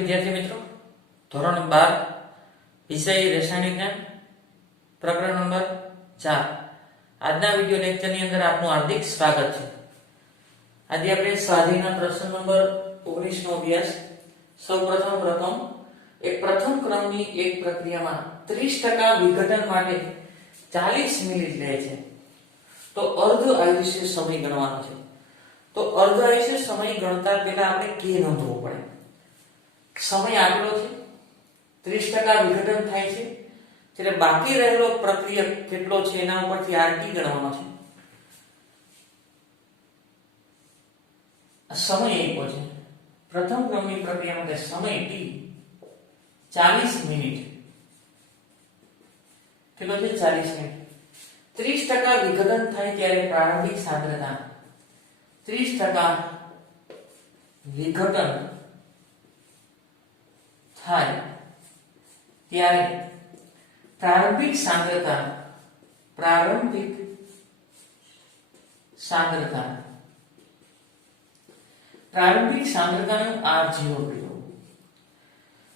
વિદ્યાર્થી મિત્રો, ધોરણ 12 વિષય રસાયણ વિજ્ઞાન પ્રકરણ નંબર 4 આજના વિડિયો લેક્ચરની અંદર આપનું હાર્દિક સ્વાગત છે। આજે આપણે સ્વાધ્યાયના પ્રશ્ન નંબર 19 નો અભ્યાસ સૌપ્રથમ પ્રથમ ક્રમની એક પ્રક્રિયામાં 30% વિઘટન માટે 40 મિનિટ લે છે તો અર્ધ આયુષ્ય સમય ગણવાનો છે। તો અર્ધ આયુષ્ય સમય ગણતા પહેલા આપણે કે નોંધવો પડે। સમય આપેલો છે 30% વિઘટન થાય છે એટલે બાકી રહેલો પ્રક્રિયા કેટલો છે એના ઉપરથી RT ગણવાનો છે। સમય આપ્યો છે પ્રથમ ક્રમની પ્રક્રિયા માટે સમય T 40 મિનિટ કેટલો છે 40 મિનિટ। 30% વિઘટન થાય ત્યારે પ્રારંભિક સાંદ્રતા 30% વિઘટન થાય ત્યારે પ્રારંભિક સાંદ્રતાનું R0 કર્યો।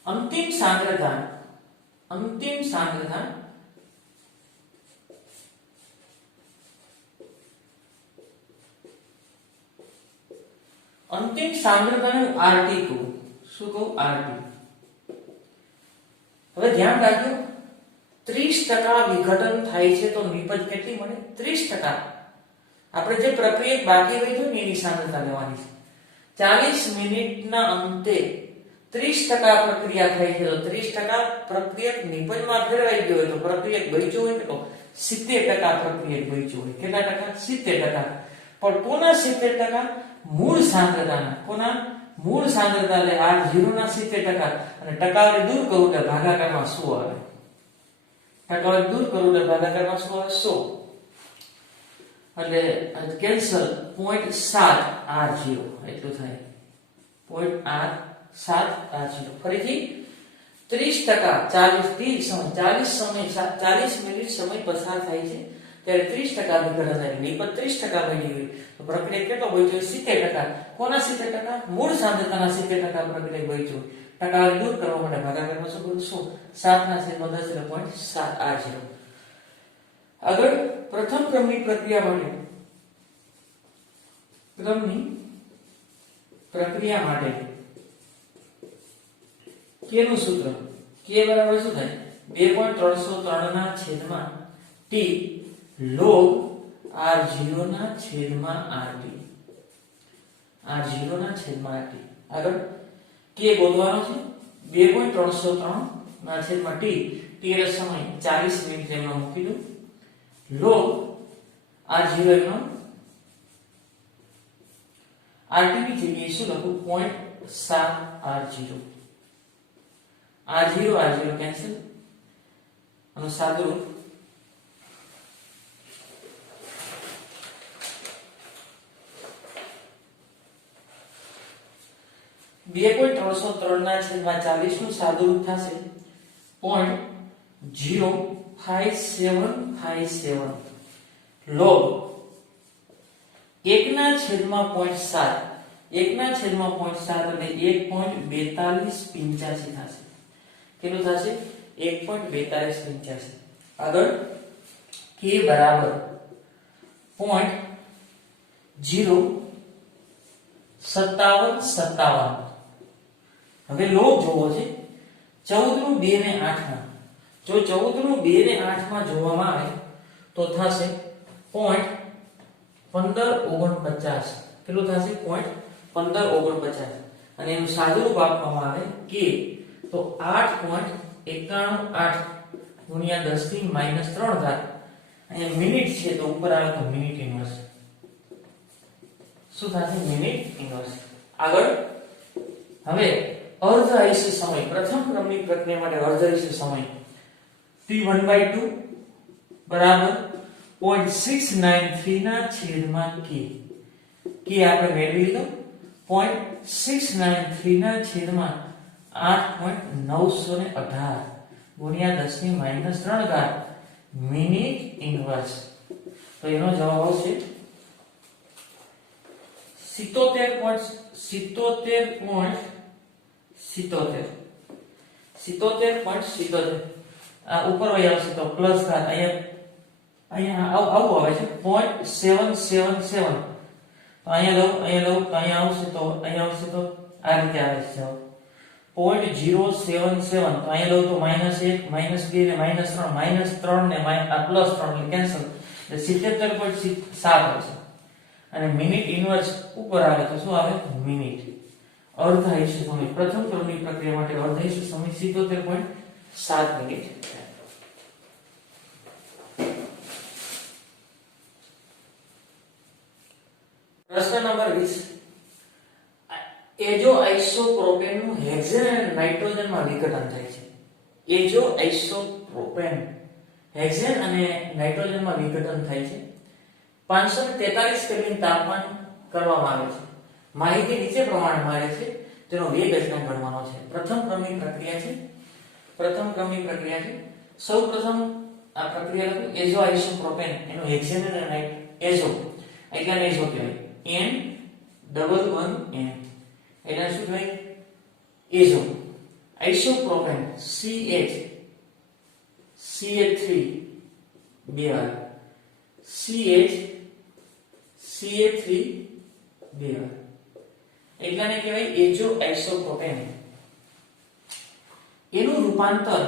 અંતિમ સાંદ્રતા સાંદ્રતાનું RT કહું। શું કહું? RT। હવે ધ્યાન રાખજો 30% વિઘટન થાય છે તો નિપજ કેટલી મળે? 30%। આપણે જે પ્રક્રિયા બાકી રહી છે એની સાંદ્રતા લેવાની છે। 40 મિનિટના અંતે 30% પ્રક્રિયા થાય છે તો 30% પ્રક્રિયા નિપજમાં ફેરવાઈ ગયો હોય તો પ્રક્રિયા બચ્યો હોય તો 70% પ્રક્રિયા બચ્યો હોય। કેટલા ટકા? 70%। પણ કોના 70%? મૂળ સાંદ્રતાના। કોના? મૂળ સાંદ્રતા એટલે R0 ના 70% અને ટકાવારી દૂર કરું એટલે ભાગાકારમાં 100 આવે। ટકાવારી દૂર કરું એટલે ભાગાકારમાં 100 આવે 100 એટલે કેન્સલ 0.7 R0 એટલું થાય 0.7 R0। ફરીથી 30% 40 મિનિટ સમય પસાર થાય છે ત્યારે 30% વિઘટન થાય નિપજ 30% બની હોય તો પ્રક્રિયા કેટલો બચ્યો? 70%। કોના 70%? મૂળ સાંદ્રતાના 70% પ્રક્રિયા બચ્યો। ટકાવારી દૂર કરવા માટે ભાગાકારમાં શું કરું? 100 7/10 એટલે 0.7 R0। આગળ પ્રથમ ક્રમની પ્રક્રિયા માટે k નું સૂત્ર k બરાબર શું થાય? 2.303 ના છેદમાં t log R0 ના છેદમાં RT। R0 ના છેદમાં RT। આગળ k ગોતવાનો છે 2.303 ના છેદમાં t એટલે સમય 40 મિનિટ એમાં મૂકી દો log R0 એનો RT ની જગ્યાએ શું લખું? 0.7 R0 R0 કેન્સલ અને સાદુરૂપ 2.303 ના છેદમાં 40 નું સાદુરૂપ થશે 0.05757 log 1 ના છેદમાં 0.7 1 ના છેદમાં 0.7 એટલે 1.4285 થશે। કેટલું થશે? 1.4285। આગળ k બરાબર 0.5757। હવે લોગ જોવો છે 14 નું 2 ને 8 માં જો 14 નું 2 ને 8 માં જોવામાં આવે તો થશે 0.1549। કેટલું થશે? 0.1549 અને એનું સાદુરૂપ આપવામાં આવે k તો 8.918 ગુણ્યા 10 ની -3 ઘાત અહીંયા મિનિટ છે તો ઉપર આવે તો મિનિટ ઇન્વર્સ શું થશે? Minute inverse. આગળ હવે અર્ધ આયુષ્ય સમય પ્રથમ ક્રમની પ્રક્રિયા માટે અર્ધ આયુષ્ય સમય T1/2 બરાબર 0.693 ના છેદમાં k આપણે મેળવી લીધો 0.693 ના છેદમાં 8.918 ગુણ્યા 10 ની -3 ઘાત મિનિટ ઇન્વર્સ તો એનો જવાબ આવશે 77.77 77 77.77 આ ઉપર વહી આવશે તો પ્લસ ઘાત અહીંયા આવું આવે છે 0.777 તો અહીંયા લઉં તો અહીંયા આવશે તો આ રીતે આવે છે જવાબ 0.077 તો અહીંયા લઉં તો -1 -2 ને -3 ને આ +3 એટલે કેન્સલ એટલે 77.7 આવશે અને મિનિટ ઇન્વર્સ ઉપર આવે તો શું આવે મિનિટ અર્ધાયુષ્ય સમય પ્રથમ ક્રમની પ્રક્રિયા માટે અર્ધાયુષ્ય સમય 77.7 મિનિટ પ્રશ્ન નંબર 20 એઝોઆઇસોપ્રોપેન નું હેક્સેન અને નાઇટ્રોજન માં વિઘટન થાય છે એઝોઆઇસોપ્રોપેન હેક્સેન અને નાઇટ્રોજન માં વિઘટન થાય છે 543 કેલ્વિન તાપમાન કરવામાં આવે છે માહિતી નીચે પ્રમાણે મળે છે તેનો વેગ અચળાંક ગણવાનો છે પ્રથમ ક્રમની પ્રક્રિયા છે સૌપ્રથમ આ પ્રક્રિયા લખો એઝોઆઇસોપ્રોપેન એનો હેક્સેન અને એઝો એટલે એઝો કહેવાય N11N એટલે શું કહેવાય એઝો આઇસોપ્રોપેન CH3 બે વાર CH3 બે વાર એટલાને કહેવાય એઝોઆઇસોપ્રોપેન એનું રૂપાંતર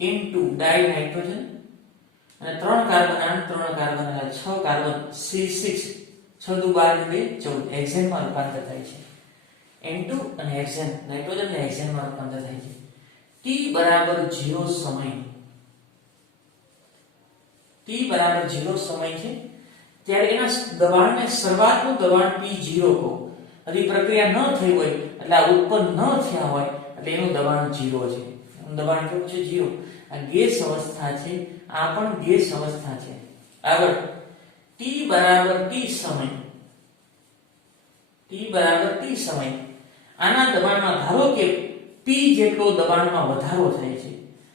into ડાઇનાઇટ્રોજન અને 3 કાર્બન અને 3 કાર્બન એટલે 6 કાર્બન C6 6 દુ 12 ને 2 14 હેક્સેન માં રૂપાંતર થાય છે N2 અને હેક્સેન નાઇટ્રોજન ને હેક્સેન માં રૂપાંતર થાય છે T બરાબર 0 સમય છે ત્યારે એના દબાણને શરૂઆતનું દબાણ P0 કહો હજી પ્રક્રિયા ન થઈ હોય એટલે આ ઉત્પન્ન ન થયા હોય એટલે એનું દબાણ 0 છે એનું દબાણ કેવું છે 0 આ ગેસ અવસ્થા છે આ પણ ગેસ અવસ્થા છે આગળ T બરાબર T સમય આના દબાણમાં ધારો કે P જેટલો દબાણમાં વધારો થાય છે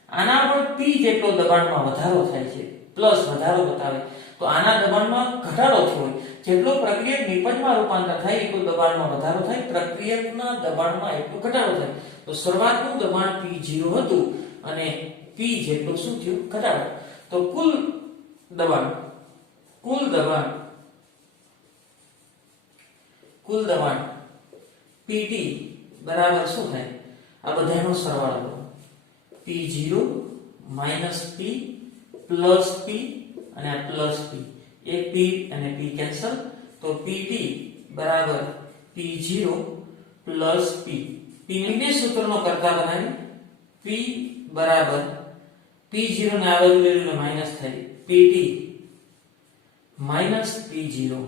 આના પણ P જેટલો દબાણમાં વધારો થાય છે પ્લસ વધારો બતાવે તો આના દબાણમાં ઘટાડો થયો હોય જેટલો પ્રક્રિયક નિપજમાં રૂપાંતર થાય એટલું દબાણમાં વધારો થાય પ્રક્રિયકના દબાણમાં એટલું ઘટાડો થાય તો શરૂઆતનું દબાણ P0 હતું અને P જેટલું શું થયું ઘટાડો તો કુલ દબાણ PT બરાબર શું થાય આ બધાનો સરવાળો P0 - P પ્લસ P અને આ પ્લસ P એક P અને P કેન્સલ તો PT બરાબર P0 પ્લસ P ને સૂત્રનો કરતા બનાવી P બરાબર P0 ને આ બાજુ લઈને માઈનસ થાય PT માઈનસ P0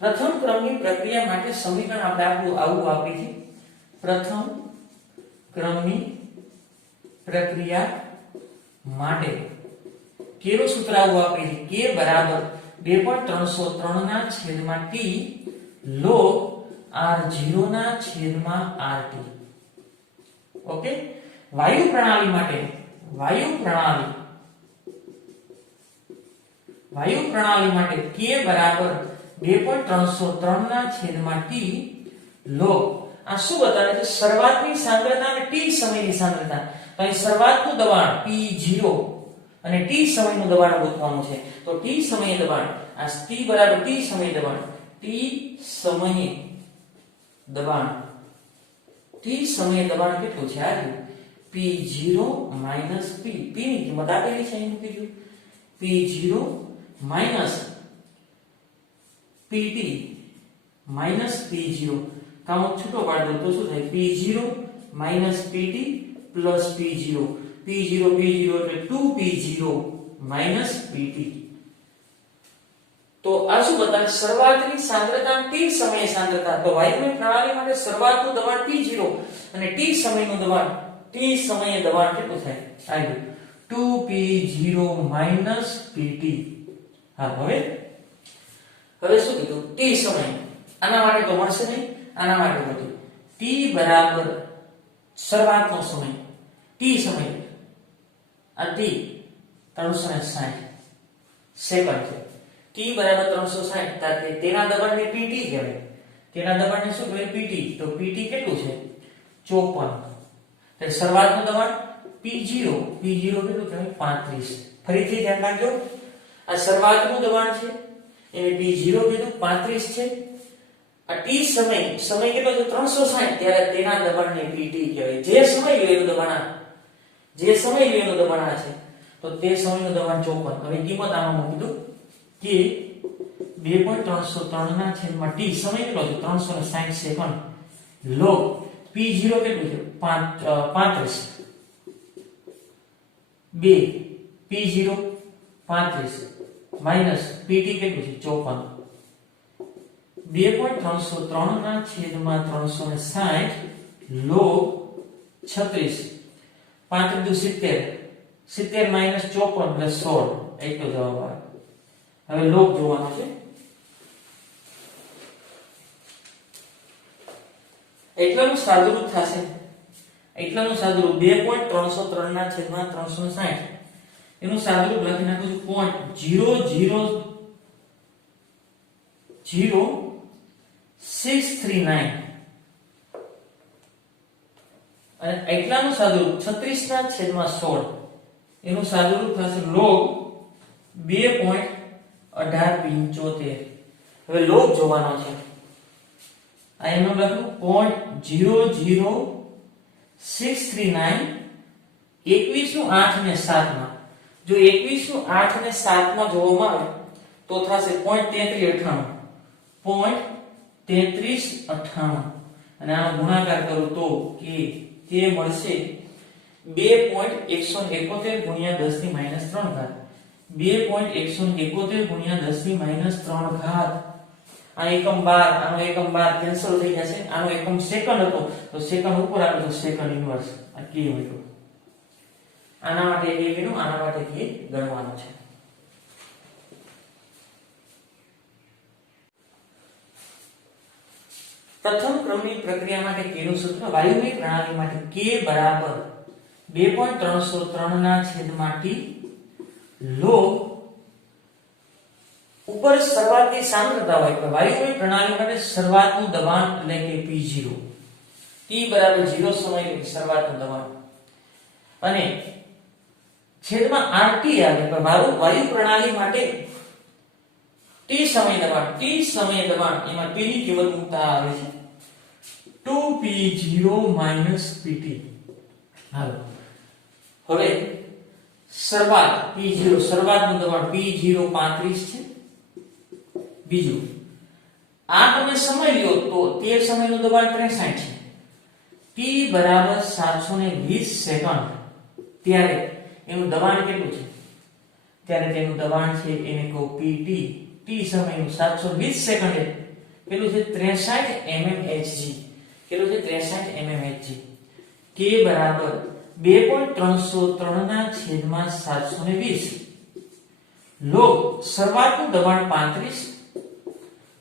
પ્રથમ ક્રમની પ્રક્રિયા માટે સમીકરણ આપણે આવું આપી છે પ્રથમ ક્રમની પ્રક્રિયા માટે કેવું સૂત્ર આવું આપી છે K બરાબર 2.303 ના છેદમાં T log R0 ના છેદમાં RT ઓકે વાયુ પ્રણાલી માટે K બરાબર 2.303 ના છેદમાં T log આ શું બતાવે છે શરૂઆતની સાંદ્રતા અને T સમયની સાંદ્રતા તો અહીં શરૂઆતનું દબાણ P0 અને T સમયનું દબાણ ગોતવાનું છે તો T સમયે દબાણ આ T બરાબર T સમયે દબાણ T સમયે દબાણ કેટલું છે આ P0 - P ની કિંમત આપેલી છે અહીં મૂકી દો P0 - PT P0 કામ છૂટો પાડી દો તો શું થાય P0 - PT plus P0 એટલે 2P0 - PT તો આ શું બતાવે શરૂઆતની સાંદ્રતા T સમયે સાંદ્રતા તો વાયુની પ્રણાલી માટે શરૂઆતનું દબાણ P0 અને T સમયનું દબાણ T સમયે દબાણ કેટલું થાય આ 2P0 - PT હા હવે શું કીધું T સમય આના માટે તો મળશે નહીં આના માટે બધું T બરાબર શરૂઆતનો સમય T સમય આ T 360 સેકન્ડ છે T બરાબર 360 તાકે તેના દબાણને PT કહેવાય તેના દબાણને શું કહેવાય પીટી તો પીટી કેટલું છે 54 તો શરૂઆતનું દબાણ P0 કેટલું કહેવાય 35 ફરીથી ધ્યાન રાખજો આ શરૂઆતનું દબાણ છે એને P0 કીધું 35 છે આ t સમય કેટલો છે 360 ત્યારે તેના દબાણને PT કહેવાય જે સમય લેવાનું દબાણ છે તો તે સમયનું દબાણ 54 હવે કિંમત આમાં મૂકી દો કે 2.303 ના છેદમાં t સમય કેટલો છે 360 સેકન્ડ log P0 કેટલું છે 35 2 P0 35 માઈનસ PT કેટલું છે 54 2.303 ના છેદમાં 360 log 36 5 દુ 70 70 માઈનસ 54 એટલે 16 એટલો જવાબ આવે હવે log જોવાનો છે એટલાનું સાદુરૂપ થશે એટલાનું સાદુરૂપ 2.303 ના છેદમાં 360 એનું સાદુરૂપ લખી નાખું છું 0.00639 અને એટલાનું સાદુરૂપ 36 ના છેદમાં 16 એનું સાદુરૂપ થશે log 2.1875 હવે log જોવાનો છે આ એનું લખું 0.00639 21 નું 8 ને 7 માં જો 21 નું 8 ને 7 માં જોવામાં આવે તો થશે 0.3398 અને આનો ગુણાકાર કરું તો કે તે મળશે 2.171 ગુણ્યા 10 ની માઈનસ 3 ઘાત 2.171 ગુણ્યા 10 ની માઈનસ 3 ઘાત આ એકમ 12 આનો એકમ 12 કેન્સલ થઈ જશે આનો એકમ સેકન્ડ હતો તો સેકન્ડ ઉપર આવે તો સેકન્ડ ઇન્વર્સ આ કે મળ્યું આના માટે કે ગણો આના માટે કે ગણવાનો છે પ્રથમ ક્રમની પ્રક્રિયા માટે k નું સૂત્ર વાયુમય પ્રણાલી માટે k બરાબર 2.303 ના છેદમાં t log ઉપર શરૂઆતની સાંદ્રતા હોય તો વાયુમય પ્રણાલી માટે શરૂઆતનું દબાણ એટલે કે P0 t બરાબર 0 સમયે શરૂઆતનું દબાણ અને છેદમાં RT આવે તો વાયુ પ્રણાલી માટે t સમય દબાણ એમાં p ની કિંમત મૂકતા આવે છે 2P0 PT હાલો હવે શરૂઆત P0 શરૂઆતનું દબાણ P0 35 છે બીજું આ તમે સમય લ્યો તો તે સમયનું દબાણ 63 છે t બરાબર 720 સેકન્ડ ત્યારે એનું દબાણ કેટલું છે ત્યારે તેનું દબાણ છે એને કહો PT t સમયનું 720 સેકન્ડ કેટલું છે 63 mmHg કેટલું છે 63 mmHg k બરાબર 2.303 ના છેદમાં 720 log શરૂઆતનું દબાણ 35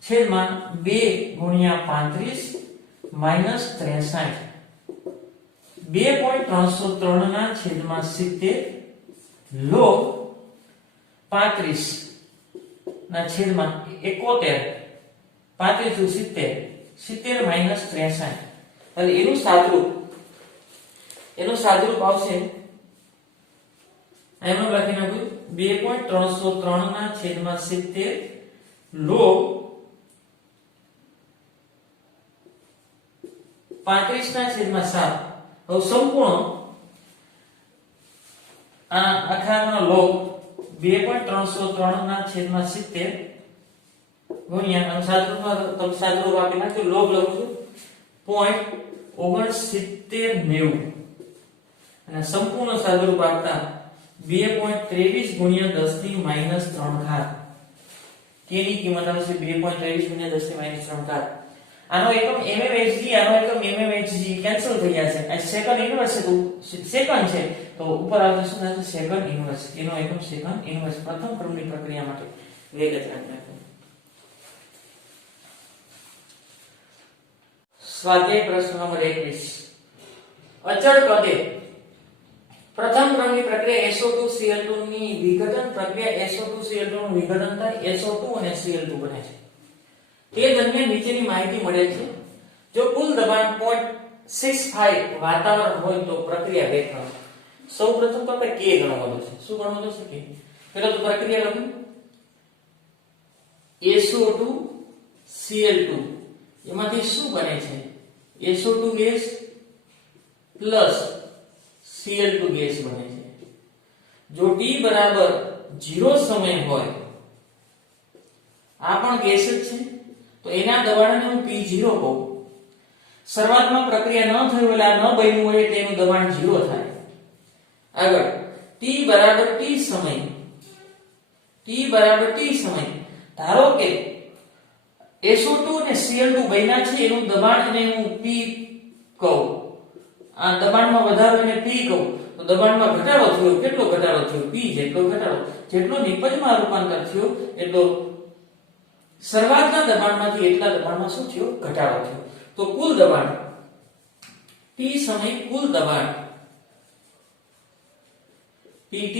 છેદમાં 2 ગુણ્યા 35 માઈનસ 63 2.303 ના છેદમાં 70 log 35 ના છેદમાં 71 35 + 70 માઈનસ 63 એટલે એનું સાદુરૂપ આવશે એનું લખી નાખું 2.303 ના છેદમાં 70 log 35 ના છેદમાં 7 હવે સંપૂર્ણ આ આખાનો log 2.303 ના છેદમાં 70 ગુણ્યા અને સાદુરૂપ આપી નાખ્યું log લખું છું 0.6990 અને સંપૂર્ણ સાદુરૂપ આપતા 2.23 ગુણ્યા 10 ની માઈનસ 3 ઘાત k ની કિંમત આવશે 2.23 ગુણ્યા 10 ની માઈનસ 3 ઘાત આનો એકમ mmHg આનો એકમ mmHg કેન્સલ થઈ જશે આ સેકન્ડ ઇન્વર્સ છે તો સેકન્ડ છે તો ઉપર આવશે શું થશે સેકન્ડ ઇન્વર્સ એનો એકમ સેકન્ડ ઇન્વર્સ પ્રથમ ક્રમની પ્રક્રિયા માટે વેગ રાખો સ્વાધ્યાય પ્રશ્ન નંબર 21 અચળ પદે પ્રથમ ક્રમની પ્રક્રિયા SO2Cl2 ની વિઘટન પ્રક્રિયા SO2Cl2 નું વિઘટન થાય SO2 અને Cl2 બને છે તે દરમિયાન નીચેની માહિતી મળે છે. જો કુલ દબાણ 0.65 વાતાવરણ હોય તો પ્રક્રિયા વેગ ગણો. સૌપ્રથમ તો આપણે કે ગણવાનું છે. શું ગણવાનું છે? કે પહેલા તો પ્રક્રિયા લખું. SO2 Cl2 એમાંથી શું બને છે? SO2 gas plus Cl2 gas બને છે. જો T બરાબર 0 સમય હોય, આ પણ ગેસ જ છે, તો એના દબાણને હું P0 કહું. શરૂઆતમાં પ્રક્રિયા ન થઈ હોય, ન બન્યું હોય એટલે એનું દબાણ 0 થાય. આગળ T બરાબર T સમય ધારો કે SO2 અને Cl2 બન્યા છે, એનું દબાણ અને હું P કહું. આ દબાણમાં વધારો એને P કહું, તો દબાણમાં ઘટાડો થયો. કેટલો ઘટાડો થયો? P જેટલો ઘટાડો. જેટલો નિપજમાં રૂપાંતર થયો એટલો શરૂઆતના દબાણમાંથી એટલા દબાણમાં શું થયો? ઘટાડો થયો. તો કુલ દબાણ T સમય કુલ દબાણ PT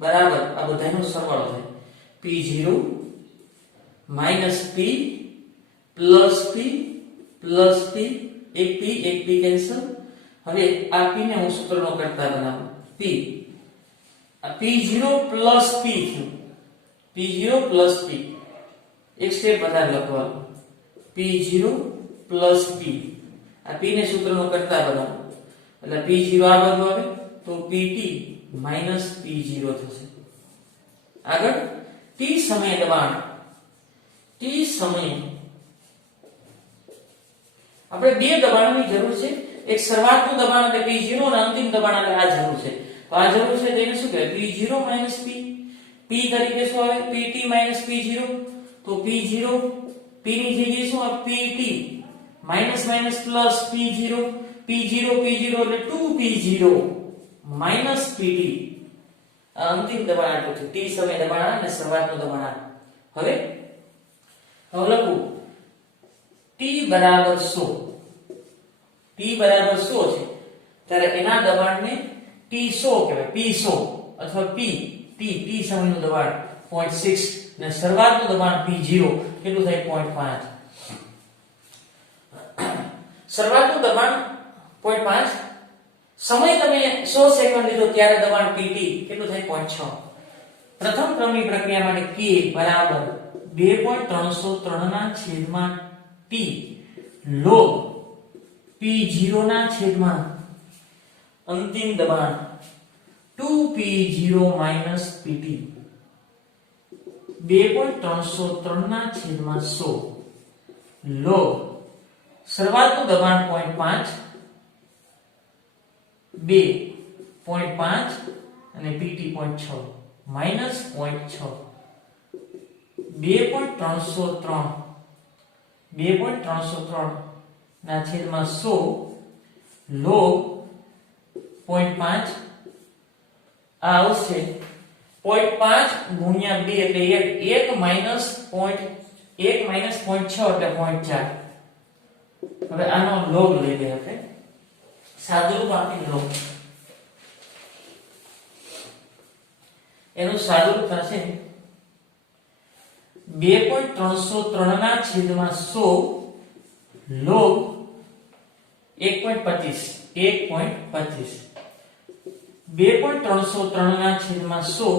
બરાબર આ બધાનો સરવાળો થાય. P0 - P plus P plus P, એક P કેન્સલ. હવે આ P ને હું સૂત્રનો કરતા બનાવું. P આ P0 પ્લસ P થયું. P0 પ્લસ P એક સ્ટેપ વધારે લખવાનું. P0 પ્લસ P આ P ને સૂત્રનો કરતા બનાવું એટલે P0 આ બાજુ આવે તો PT માઈનસ P0 થશે. આગળ T સમય દબાણ. T સમય આપણે બે દબાણની જરૂર છે. એક શરૂઆતનું દબાણ એટલે P0 અને અંતિમ દબાણ એટલે આ જરૂર છે. તો આ જરૂર છે તેને શું કહેવાય? P0 minus P. P તરીકે શું આવે? PT minus P0. તો P0 P ની જગ્યાએ શું આવે? PT minus minus plus P0. P0 એટલે 2P0 માઈનસ PT. આ અંતિમ દબાણ આટલું છે. T સમય દબાણ અને શરૂઆતનું દબાણ. હવે લખું T બરાબર 100. T બરાબર 100 છે ત્યારે એના દબાણને T100 કહેવાય. P100 અથવા P સમયનું દબાણ 0.6 અને શરૂઆતનું દબાણ P0 કેટલું થાય? 0.5. શરૂઆતનું દબાણ 0.5, સમય તમે 100 સેકન્ડ લીધો ત્યારે દબાણ PT કેટલું થાય? 0.6. પ્રથમ ક્રમની પ્રક્રિયા માટે K બરાબર 2.303 ના છેદમાં T log P0 ના છેદમાં અંતિમ દબાણ 2P0 માઈનસ PT 2.303 ના છેદમાં 100 log શરૂઆતનું દબાણ 0.5 2.5 અને PT 0.6 માઈનસ 0.6 2.303 ના છેદમાં 100 log 0.5 આ આવશે 0.5 ગુણ્યા 2 એટલે 1 માઈનસ 0.6 એટલે 0.4. હવે આનો log લઈ લઈએ આપણે. સાદુરૂપ આપી log. એનું સાદુરૂપ થશે 2.303 ના છેદમાં 100 log 1.25 2.303 ના છેદમાં 100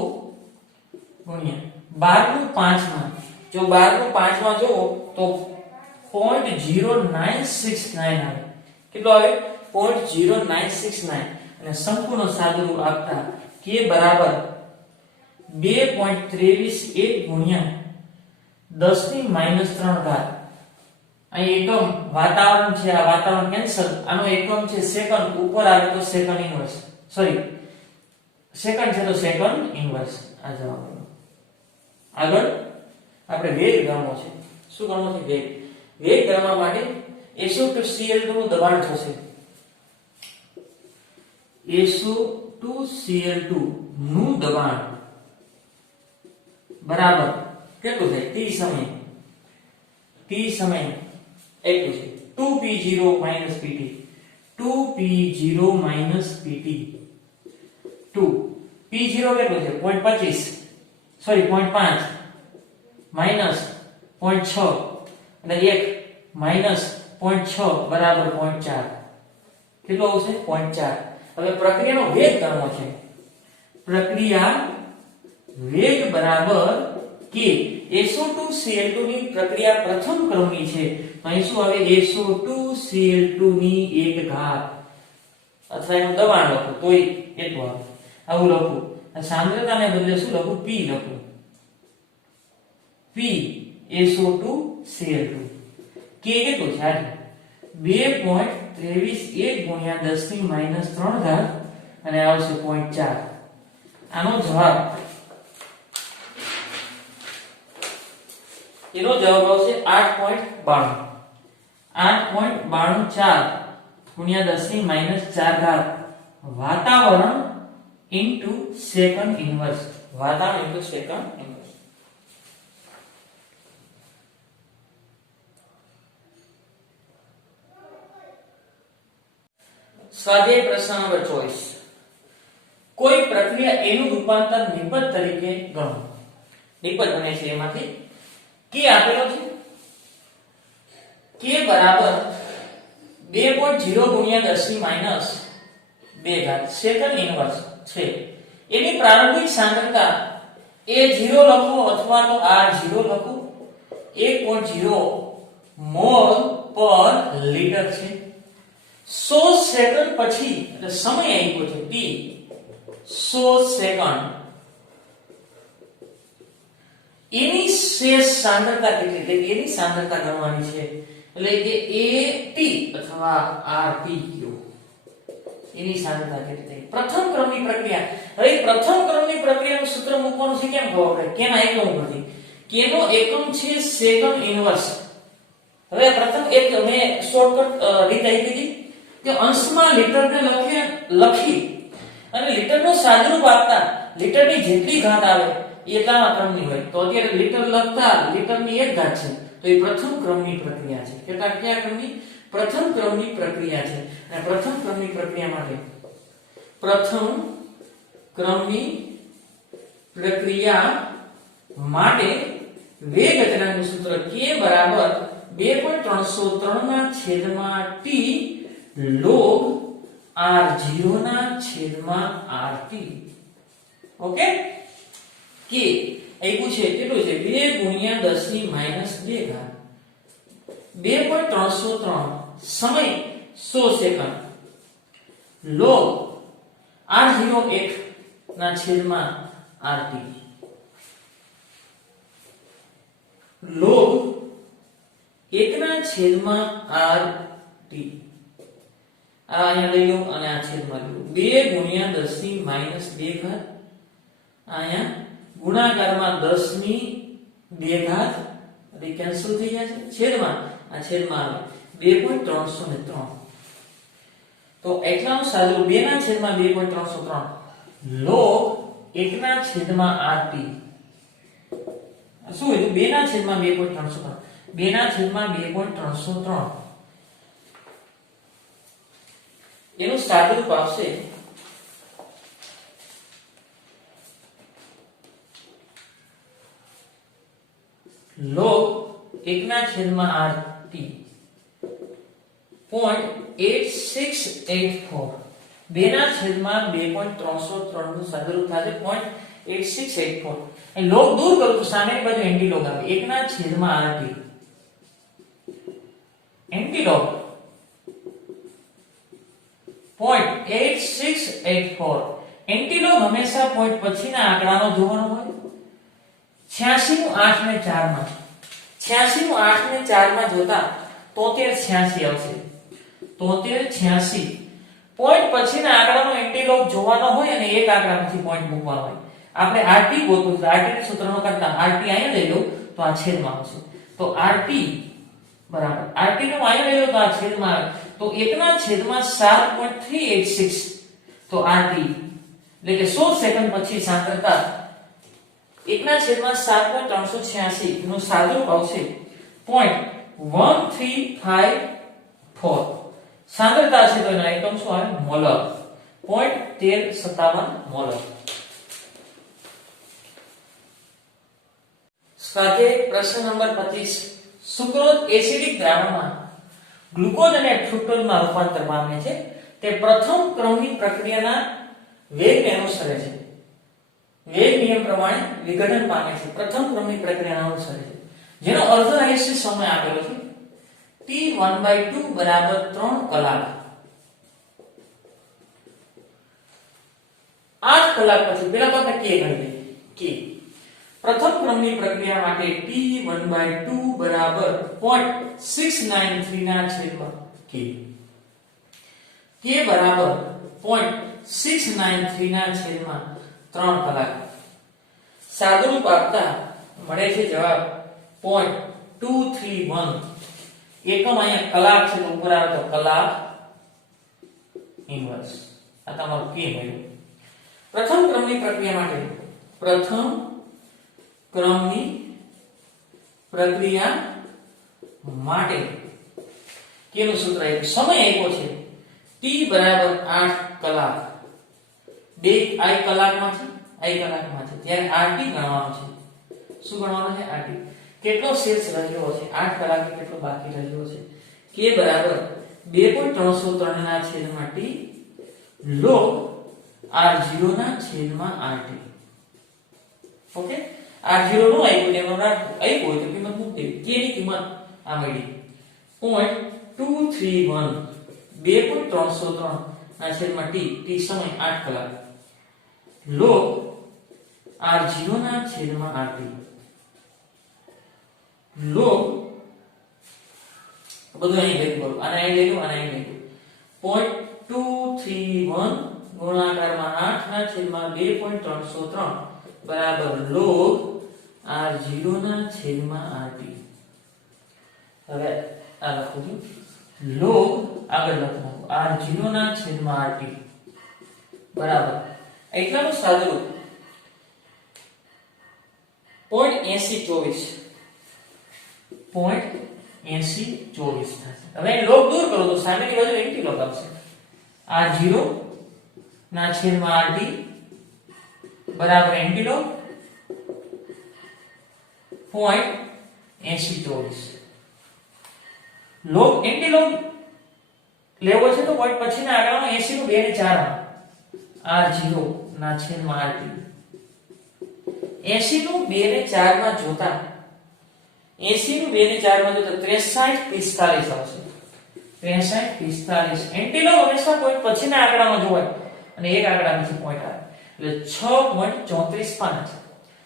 ગુણ્યા 12 નું 5 માં. જો 12 નું 5 માં જોવો તો 0.0969 આવે. કેટલો આવે? 0.0969. અને સંપૂર્ણ સાદુરૂપ આપતા k બરાબર 2.23 ગુણ્યા 10 ની માઈનસ 3 ઘાત. અહીં એકમ વાતાવરણ છે, આ વાતાવરણ કેન્સલ. આનો એકમ છે સેકન્ડ. ઉપર આવે તો સેકન્ડ ઇન્વર્સ, સોરી સેકન્ડ છે તો સેકન્ડ ઇન્વર્સ. આ જવાબ. આગળ આપણે વેગ ગણવો છે. શું ગણવો છે? વેગ ગણવા માટે SO2Cl2 નું દબાણ થશે. SO2Cl2 નું દબાણ બરાબર કેટલું થાય? T સમય એટલું છે 2P0 PT 2P0 PT 2 P0 કેટલું છે? 0.25 સોરી 0.5 માઈનસ 0.6 અને 1 માઈનસ 0.6 બરાબર 0.4 કેટલું આવશે 0.4 હવે પ્રક્રિયાનો વેગ ગણવો છે પ્રક્રિયા વેગ બરાબર કે SO2Cl2 ની પ્રક્રિયા પ્રથમ ક્રમની છે તો અહીં શું આવે SO2Cl2 ની 1 ઘાત અથવા એનું દબાણ લખો તોય એટલું આવે આવું લખું આ સાંદ્રતાને બદલે શું લખું P લખું P SO2Cl2 K કેટલું છે આજે 2.23 1 × 10⁻³ ઘાત અને આવશે 0.4 આનો જવાબ એનો જવાબ આવશે 8.92 8.924 × 10⁻⁴ વાતાવરણ ઇન્ટુ સેકન્ડ ઇન્વર્સ વાતાવરણ ઇન્ટુ સેકન્ડ ઇન્વર્સ સ્વાધ્યાય પ્રશ્ન નંબર 24 કોઈ પ્રક્રિયા એનું રૂપાંતર નિપજ તરીકે ગણો નિપજ બને છે એમાંથી કે આપેલો છે કે બરાબર 2.0 × 10⁻² સેકન્ડ ઇન્વર્સ છે એની પ્રારંભિક સાંદ્રતા A0 લખો અથવા તો R0 લખો 1.0 મોલ પર લિટર છે 100 સેકન્ડ પછી એટલે સમય આપ્યો છે t 100 સેકન્ડ એની શેષ સાંદ્રતા કેટલી એટલે એની સાંદ્રતા ગણવાની છે એટલે કે AT અથવા RT કયો એની સાંદ્રતા કેટલી પ્રથમ ક્રમની પ્રક્રિયા હવે પ્રથમ ક્રમની પ્રક્રિયાનું સૂત્ર મૂકવાનું છે કેમ ખબર પડે કેના એકમ પરથી કેનો એકમ છે સેકન્ડ ઇન્વર્સ હવે પ્રથમ એક મેં શોર્ટકટ રીત આપી દીધી કે અંશમાં લીટરને લખી અને લીટરનું સાદુરૂપ આપતા લીટરની જેટલી ઘાત આવે એટલા ક્રમની હોય તો અત્યારે લીટર લખતા લીટરની 1 ઘાત છે તો એ પ્રથમ ક્રમની પ્રક્રિયા છે કેટલા કયા ક્રમની પ્રથમ ક્રમની પ્રક્રિયા છે અને પ્રથમ ક્રમની પ્રક્રિયા માટે વેગ અચળાંકનું સૂત્ર k બરાબર 2.303/t log r0/rt ઓકે કે આપ્યું છે કેટલું છે 2 × 10⁻² ઘાત 2.303 સમય 100 second log r01/rt log 1/rt આ અહીંયા લઈ લો અને આ છેદમાં લઈ લો 2 × 10⁻² ઘાત અહીંયા ગુણાકારમાં 10⁻² ઘાત એટલે કેન્સલ થઈ જશે છેદમાં આવે 2.303 તો એટલાનું સાદું 2/2.303 log 1/rt શું હતું 2/2.303 2/2.303 એનું સાદુરૂપ આવશે log 1/rt 0.8684 2/2.303 નું સાદુરૂપ થશે 0.8684 એ log દૂર કરું તો સામેની બાજુ એન્ટી log આવે 1/rt anti log 0.8684 anti log હંમેશા પોઈન્ટ પછીના આંકડાનો જોવાનો હોય 86 નું 8 ને 4 માં 86 નું 8 ને 4 માં જોતા 7386 આવશે 7386 પોઈન્ટ પછીના આંકડાનો એન્ટી log જોવાનો હોય અને એક આંકડા પછી પોઈન્ટ મૂકવાનો હોય આપણે rt ગોતવું છે rt ના સૂત્રનો કરતા rt અહીંયા લઈ લો તો આ છેદમાં આવશે તો rt બરાબર rt નું અહીંયા લઈ લો તો આ છેદમાં આવે તો 1/7.386 તો rt એટલે કે 100 સેકન્ડ પછી સાંદ્રતા 1/7.386 નું સાદુરૂપ આવશે 0.1354 સાંદ્રતા છે તો એના એકમ શું આવે મોલર 0.1357 મોલર સ્વાધ્યાય પ્રશ્ન નંબર 25 સુક્રોઝ એસિડિક દ્રાવણમાં ગ્લુકોઝ અને ફ્રુક્ટોઝમાં રૂપાંતર પામે છે તે પ્રથમ ક્રમની પ્રક્રિયાના વેગને અનુસરે છે. વેગ નિયમ પ્રમાણે વિઘટન પામે છે. પ્રથમ ક્રમની પ્રક્રિયાને અનુસરે છે, જેનો અર્ધ આયુષ્ય સમય આપેલો છે t1/2 બરાબર 3 કલાક. 8 કલાક પછી પેલા તો આપણે k ગણી લઈએ. k પ્રથમ ક્રમની પ્રક્રિયા માટે t1/2 બરાબર 0.693 ના છેદમાં k. k બરાબર 0.693 ના છેદમાં 3 કલાક. સાદુરૂપ આપતા મળે છે જવાબ 0.231. એકમ અહીંયા કલાક છે તો ઉપર આવે તો કલાક ઇન્વર્સ. આ તમારું k મળ્યું. પ્રથમ ક્રમની પ્રક્રિયા માટે k નું સૂત્ર આપ્યું. સમય આપ્યો છે t બરાબર 8 કલાક. બે i કલાકમાં છે ત્યારે rt ગણવાનો છે. શું ગણવાનો છે? rt. કેટલો શેષ રહ્યો છે? 8 કલાકે કેટલો બાકી રહ્યો છે? k બરાબર 2.303 ના છેદમાં t log r0 ના છેદમાં rt. ઓકે, r0 નો આપ્યું તેનો આપ્યું હોય તો કિંમત મૂકી દેવી. k ની કિંમત આ મળી 0.231 2.303 ના છેદમાં t સમય 8 કલાક log r0 ના છેદમાં rt log બધું અહીં લખી કરું. આને અહીં લઈ લો, આને અહીં લઈ લો. 0.231 ગુણાકારમાં 8 ના છેદમાં 2.303 બરાબર log r0 ના છેદમાં rt. હવે આ લખું છું log આગળ લખું r0 ના છેદમાં rt બરાબર એટલાનું સાદુરૂપ 0.8024 થશે. હવે log દૂર કરો તો સામેની બાજુ એન્ટી log આવશે. r0 ના છેદમાં rt બરાબર anti log 0.8024. log anti log લેવો છે તો પોઈન્ટ પછીના આંકડામાં 80 નું 2 ને 4 માં r0 ના છેદમાં rt 80 નું 2 ને 4 માં જોતા 80 નું 2 ને 4 માં જોતા 6345 આવશે. 6345 એન્ટી log હંમેશા પોઈન્ટ પછીના આંકડામાં જોવાય અને એક આંકડા નીચે પોઈન્ટ આવે એટલે 6.345.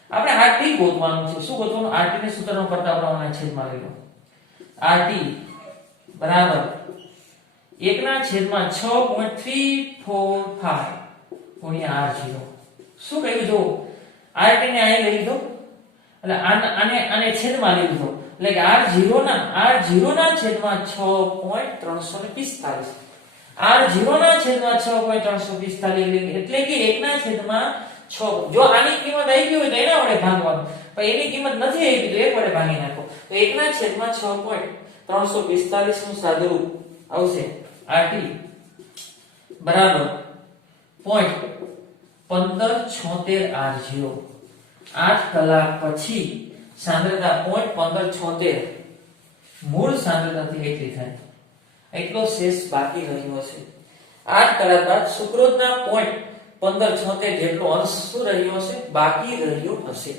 આપણે rt ગોતવાનું છે. શું ગોતવાનું? rt ને સૂત્રનો કરતા પ્રમાણના છેદમાં લઈ લો. rt બરાબર 1 ના છેદમાં 6.345 ગુણ્યા r0. શું કહ્યું? જો rt ને અહીં લઈ લીધો એટલે આને છેદમાં લઈ લીધો એટલે કે r0 ના છેદમાં 6.345 r0 ના છેદમાં 6.345 એટલે કે 1 ના છેદમાં 6. જો આની કિંમત આવી ગઈ હોય તો એના વડે ભાગવાનું, પણ એની કિંમત નથી આવી તો 1 વડે ભાગી નાખો તો 1 ના છેદમાં 6.345 નું સાદુરૂપ આવશે rt બરાબર 0.1576 r0. 8 કલાક પછી સાંદ્રતા 0.1576 મૂળ સાંદ્રતાથી એટલી થાય એટલો શેષ બાકી રહ્યો છે. 8 કલાક બાદ સુક્રોઝના 0.1576 જેટલો અંશ શું રહ્યો હશે? બાકી રહ્યો હશે.